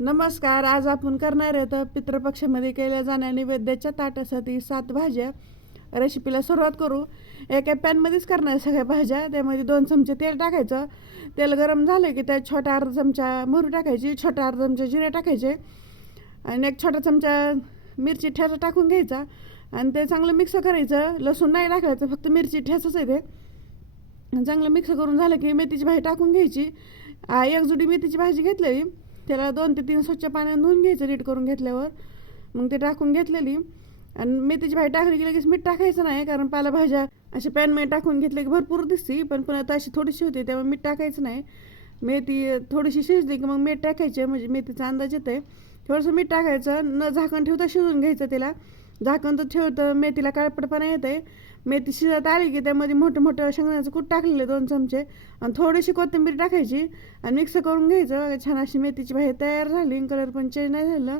नमस्कार आज आपण करणार आहेत पितृपक्षामध्ये केल्या जाणाऱ्या नैवेद्याच्या ताटासाठी सात भाज्या. रेसिपीला सुरुवात करू. एका पॅनमध्येच करणार सगळ्या भाज्या. त्यामध्ये दोन चमचे तेल टाकायचं. तेल गरम झालं की त्यात छोटा अर्धा चमचा मोहरी टाकायची छोटा अर्धा चमचा जिरे टाकायचे आणि एक छोटा चमचा मिरची ठेचा टाकून घ्यायचा आणि ते चांगलं मिक्स करायचं. लसूण नाही टाकायचं फक्त मिरची ठेचच आहे ते. चांगलं मिक्स करून झालं की मेथीची भाजी टाकून घ्यायची. एक जुडी मेथीची भाजी घेतलेली. त्याला दोन ते तीन स्वच्छ पाण्याने धुवून घ्यायचं नीट करून घेतल्यावर. मग ते टाकून घेतलेली. आणि मेथीची भाजी टाकली की लगेच मीठ टाकायचं नाही कारण पालेभाज्या अशा पॅनमध्ये टाकून घेतले की भरपूर दिसते पण पुन्हा आता अशी थोडीशी होती त्यामुळे मीठ टाकायचं नाही. मेथी थोडीशी शिजली की मग मीठ टाकायचे म्हणजे मेथीचा अंदाज येते थोडंसं मीठ टाकायचं न झाकण ठेवता शिजून घ्यायचं त्याला. झाकण तर ठेवतं मेथीला काळपटपणा येते मेथी शिजत आली की त्यामध्ये मोठं मोठं शेंगदाण्याचं कूट टाकलेले दोन चमचे आणि थोडीशी कोथिंबीर टाकायची आणि मिक्स करून घ्यायचं. छान अशी मेथीची भाजी तयार झाली कलर पण चेंज नाही झालं.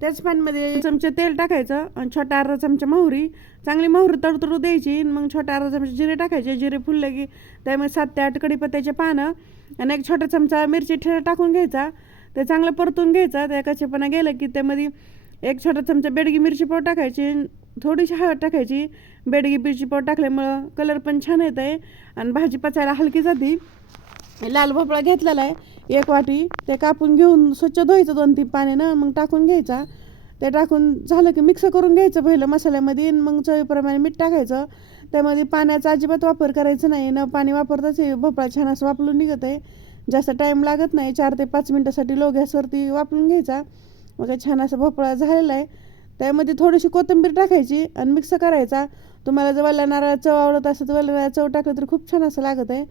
त्याच पॅनमध्ये चमचे तेल टाकायचं आणि छोटा अर्धा चमचा मोहरी. चांगली मोहरी तडतडू द्यायची आणि मग छोटा अर्धा चमचा जिरे टाकायचे. जिरे फुलले की त्यामध्ये सात ते आठ कडीपत्त्याचे पानं आणि एक छोटा चमचा मिरची ठेचा टाकून घ्यायचा. ते चांगलं परतून घ्यायचं. त्या कचेपणा गेलं की त्यामध्ये एक छोटा चमचा बेडगी मिरची पाव टाकायची. थोडीशी हळद टाकायची बेडगी मिरची पावड टाकल्यामुळं कलर पण छान येत आहे आणि भाजी पचायला हलकी जाते. लाल भोपळा घेतलेला आहे एक वाटी. ते कापून घेऊन स्वच्छ धुवायचं दोन तीन पाण्यानं मग टाकून घ्यायचा. ते टाकून झालं की मिक्स करून घ्यायचं पहिलं मसाल्यामध्ये मग चवीप्रमाणे मीठ टाकायचं. त्यामध्ये पाण्याचा अजिबात वापर करायचा नाही. न पाणी वापरताच भोपळा छान असं वापरून निघत आहे जास्त टाईम लागत नाही. चार ते पाच मिनटासाठी लो गॅसवरती वापरून घ्यायचा. मग छान असा भोपळा झालेला आहे. त्यामध्ये थोडीशी कोथिंबीर टाकायची आणि मिक्स करायचा. तुम्हाला जर वल्ल्या नारळा चव आवडत असेल तर वल्ल्या नारळा चव टाकलं तर खूप छान असं लागत आहे.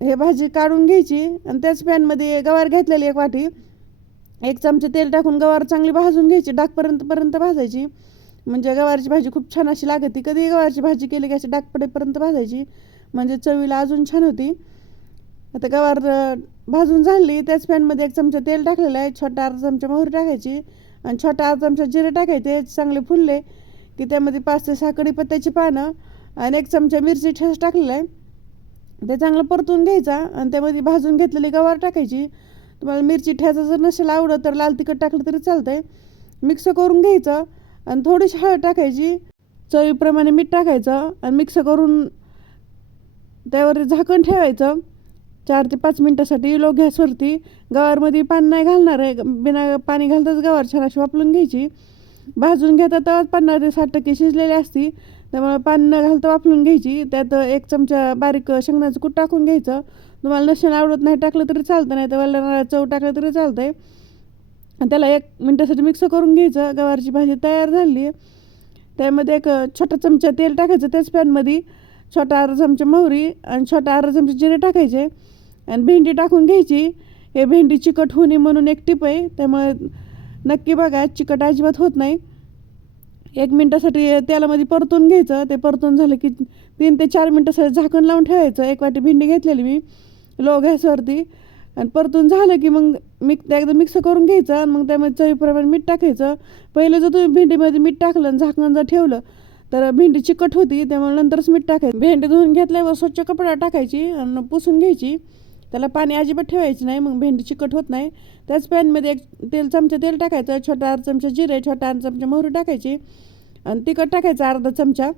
हे भाजी काढून घ्यायची आणि त्याच पॅनमध्ये गवार घेतलेली एक वाटी. एक चमचा तेल टाकून गवार चांगली भाजून घ्यायची. डाकपर्यंत पर्यंत भाजायची. म्हणजे गवारची भाजी खूप छान अशी लागते. कधी गवारची भाजी केली की अशी डाकपडेपर्यंत भाजायची. म्हणजे चवीला अजून छान होती. आता गवार भाजून झाली. त्याच पॅनमध्ये एक चमचा तेल टाकलेलं आहे. छोटा अर्धा चमचा मोहरी टाकायची. आणि छोटा अर्धा चमचा जिरे टाकायचे चांगले फुलले की त्यामध्ये पाच ते सहा कढीपत्त्याची पानं आणि एक चमचा मिरची ठेस टाकलेला आहे. ते चांगलं परतून घ्यायचा आणि त्यामध्ये भाजून घेतलेली गवार टाकायची. तुम्हाला मिरची ठ्याचं जर नसेल आवडत तर लाल तिखट टाकलं तरी चालतंय. मिक्स करून घ्यायचं आणि थोडीशी हळद टाकायची. चवीप्रमाणे मीठ टाकायचं आणि मिक्स करून त्यावर झाकण ठेवायचं. चार ते पाच मिनटासाठी लो गॅसवरती गवारमध्ये पाणी नाही घालणार आहे. बिना पाणी घालताच गवार छान अशी वापरून घ्यायची. भाजून घेता तर पन्नास ते साठ टक्के शिजलेली असती. त्यामुळे पाणी न घालता वापरून घ्यायची. त्यात एक चमचा बारीक शेंगदाचं कूट टाकून घ्यायचं. तुम्हाला नसेल आवडत नाही टाकलं तरी चालतं नाही तर वल्ल्या चव टाकलं तरी चालतं आहे आणि त्याला एक मिनटासाठी मिक्स करून घ्यायचं. गवारची भाजी तयार झाली. आहे त्यामध्ये एक छोटा चमचा तेल टाकायचं त्याच पॅनमध्ये. छोटा अर्धा चमचा मोहरी आणि छोटा अर्धा चमचा जिरे टाकायचे. आणि भेंडी टाकून घ्यायची. हे भेंडी चिकट होणे म्हणून एक टिप आहे त्यामुळे नक्की बघा चिकट अजिबात होत नाही. एक मिनटासाठी तेलामध्ये परतून घ्यायचं. ते परतून झालं की तीन ते चार मिनटासाठी झाकण लावून ठेवायचं. एक वाटी भेंडी घेतलेली मी लो गॅसवरती. आणि परतून झालं की मग मिक एकदा मिक्स करून घ्यायचं आणि मग त्यामध्ये चवीप्रमाणे मीठ टाकायचं. पहिलं जर तुम्ही भेंडीमध्ये मीठ टाकलं आणि झाकण जर ठेवलं तर भेंडी चिकट होती त्यामुळे नंतरच मीठ टाकायचं. भेंडी धुवून घेतल्यावर स्वच्छ कपडा टाकायची आणि पुसून घ्यायची. त्याला पाणी अजिबात ठेवायचं नाही मग भेंडी चिकट होत नाही. त्याच पॅनमध्ये एक तेल चमचा तेल टाकायचं छोटा अर्धा चमचा जिरे छोटा अर्धा चमचा मोहरी टाकायची आणि तिखट टाकायचं अर्धा चमचा.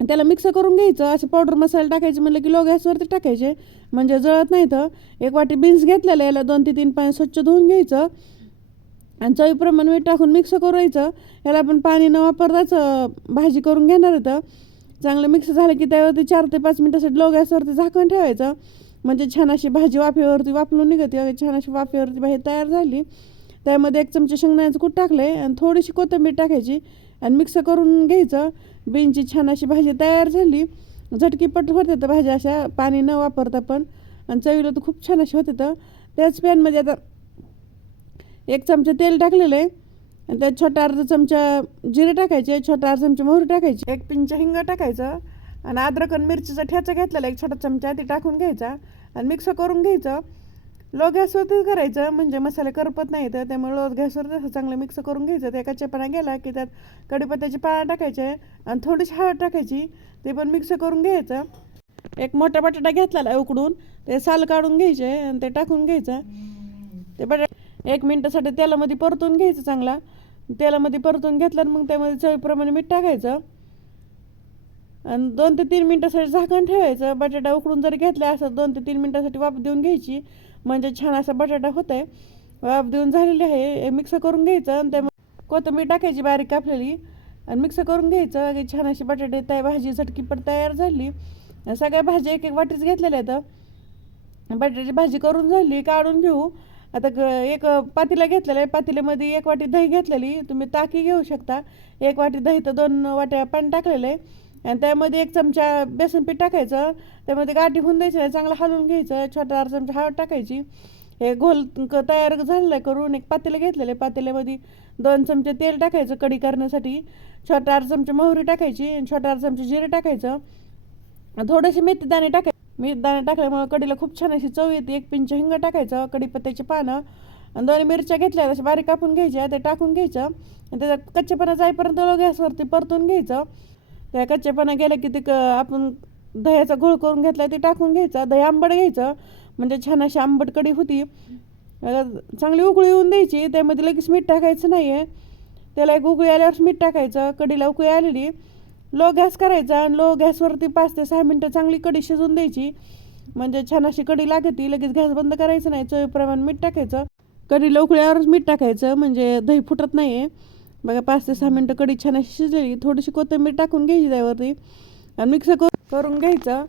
त्याला मिक्स करून घ्यायचं असे पावडर मसाले टाकायचे म्हणलं की लो गॅसवरती टाकायचे म्हणजे जळत नाही तर. एक वाटी बीन्स घेतलेलं याला दोन ते तीन पाणी स्वच्छ धुवून घ्यायचं. आणि चवीप्रमाणे मीठ टाकून मिक्स करायचं. याला आपण पाणी न वापरताच भाजी करून घेणार होतं चांगलं मिक्स झालं की त्यावरती चार ते पाच मिनटासाठी लो गॅसवरती झाकण ठेवायचं. म्हणजे छान अशी भाजी वाफेवरती वापरून निघते. छान अशी वाफेवरती भाजी तयार झाली. त्यामध्ये एक चमचे शेंगदाण्याचं कूट टाकले आणि थोडीशी कोथिंबीर टाकायची आणि मिक्स करून घ्यायचं. बीनची छान अशी भाजी तयार झाली. झटकीपट होते तर भाज्या अशा पाणी न वापरता पण. आणि चवीला तर खूप छान अशी होते तर त्याच पॅनमध्ये आता एक चमचा तेल टाकलेलं आहे आणि त्यात छोटा अर्धा चमचा जिरे टाकायचे छोटा अर्धा चमचा मोहरी टाकायची. एक पिंच हिंग टाकायचं. आणि अद्रक आणि मिरचीचा ठेचा घेतलेला एक छोटा चमचा ते टाकून घ्यायचा आणि मिक्स करून घ्यायचं. लो गॅसवरतीच करायचं म्हणजे मसाले करपत नाही तर त्यामुळे लो गॅसवर असं चांगलं मिक्स करून घ्यायचं. ते कच्चेपणा गेला की त्यात कढीपत्त्याची पाळा टाकायचे आणि थोडीशी हळद टाकायची ते पण मिक्स करून घ्यायचं. एक मोठा बटाटा घेतलेला आहे उकडून ते साल काढून घ्यायचे आणि ते टाकून घ्यायचं. ते बटा एक मिनटासाठी तेलामध्ये परतून घ्यायचं चांगला. तेलामध्ये परतून घेतलं आणि मग त्यामध्ये चवीप्रमाणे मीठ टाकायचं. आणि दोन ते तीन मिनटासाठी झाकण ठेवायचं. बटाटा उकडून जर घेतला असं दोन ते तीन मिनटासाठी वाफ देऊन घ्यायची. म्हणजे छान असा बटाटा होत आहे वाफ देऊन झालेली आहे मिक्स करून घ्यायचं आणि त्यामध्ये कोथिंबीर टाकायची बारीक कापलेली आणि मिक्स करून घ्यायचं की छान अशी बटाटे तयार भाजी झटकी पण तयार झाली. सगळ्या भाज्या एक एक वाटीच घेतलेल्या आहेत. बटाट्याची भाजी करून झाली काढून घेऊ. आता ग एक पातीला घेतलेलं आहे. पातेल्यामध्ये एक वाटी दही घेतलेली. तुम्ही ताकी घेऊ शकता. एक वाटी दही तर दोन वाट्या पाणी टाकलेलं आहे. आणि त्यामध्ये एक चमचा बेसन पीठ टाकायचं. त्यामध्ये गाठी होऊन द्यायचं नाही चांगलं हलवून घ्यायचं. छोटा अर्धा चमचा हळद टाकायची. हे घोल तयार झालेलं आहे करून एक पातेलं घेतलेलं. आहे पातेल्यामध्ये दोन चमचे तेल टाकायचं कढी करण्यासाठी. छोटा अर्धा चमचे मोहरी टाकायची आणि छोटा अर्धा चमचे जिरे टाकायचं. थोडेसे मेथीदाणे टाकाय मेथीदाणे टाकल्यामुळे कढीला खूप छान अशी चव येते. एक पिंच हिंग टाकायचं कढीपत्त्याची पानं. आणि दोन मिरच्या घेतल्या अशा बारीक कापून घ्यायच्या ते टाकून घ्यायचं. आणि त्याचा कच्चेपणा जाईपर्यंत गॅसवरती परतून घ्यायचं. त्या कच्चेपणा गेलं की ते क आपण दह्याचा घोळ करून घेतला ते टाकून घ्यायचं दही आंबट घ्यायचं. म्हणजे छान अशी आंबट कढी होती. चांगली उकळी येऊन द्यायची त्यामध्ये लगेच मीठ टाकायचं नाही आहे त्याला एक उकळी आल्यावर मीठ टाकायचं कढीला उकळी आलेली. लो गॅस करायचा आणि लो गॅसवरती पाच ते सहा मिनटं चांगली कढी शिजवून द्यायची. म्हणजे छान अशी कढी लागते लगेच गॅस बंद करायचं नाही चवीप्रमाणे मीठ टाकायचं. कढीला उकळ्यावरच मीठ टाकायचं म्हणजे दही फुटत नाही आहे बघा पाच ते सहा मिनटं कढी छान अशी शिजलेली. थोडीशी कोथिंबीर टाकून घ्यायची त्यावरती. आणि मिक्स करून घ्यायचं.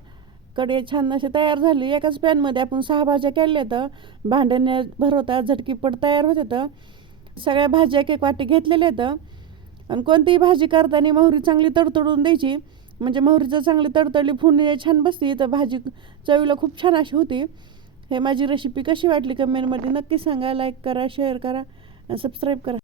कढी छान अशी तयार झाली. एकाच पॅनमध्ये आपण सहा भाज्या केल्या तर भांड्याने भरवतात झटकीपट तयार होत तर. सगळ्या भाज्या एक एक वाटी घेतलेल्या आहेत. आणि कोणतीही भाजी करताना मोहरी चांगली तडतडून द्यायची. म्हणजे मोहरीचं चांगली तडतडली फुंडी छान बसली तर भाजी चवीला खूप छान अशी होती. हे माझी रेसिपी कशी वाटली कमेंटमध्ये नक्की सांगा. लाईक करा शेअर करा आणि सबस्क्राईब करा.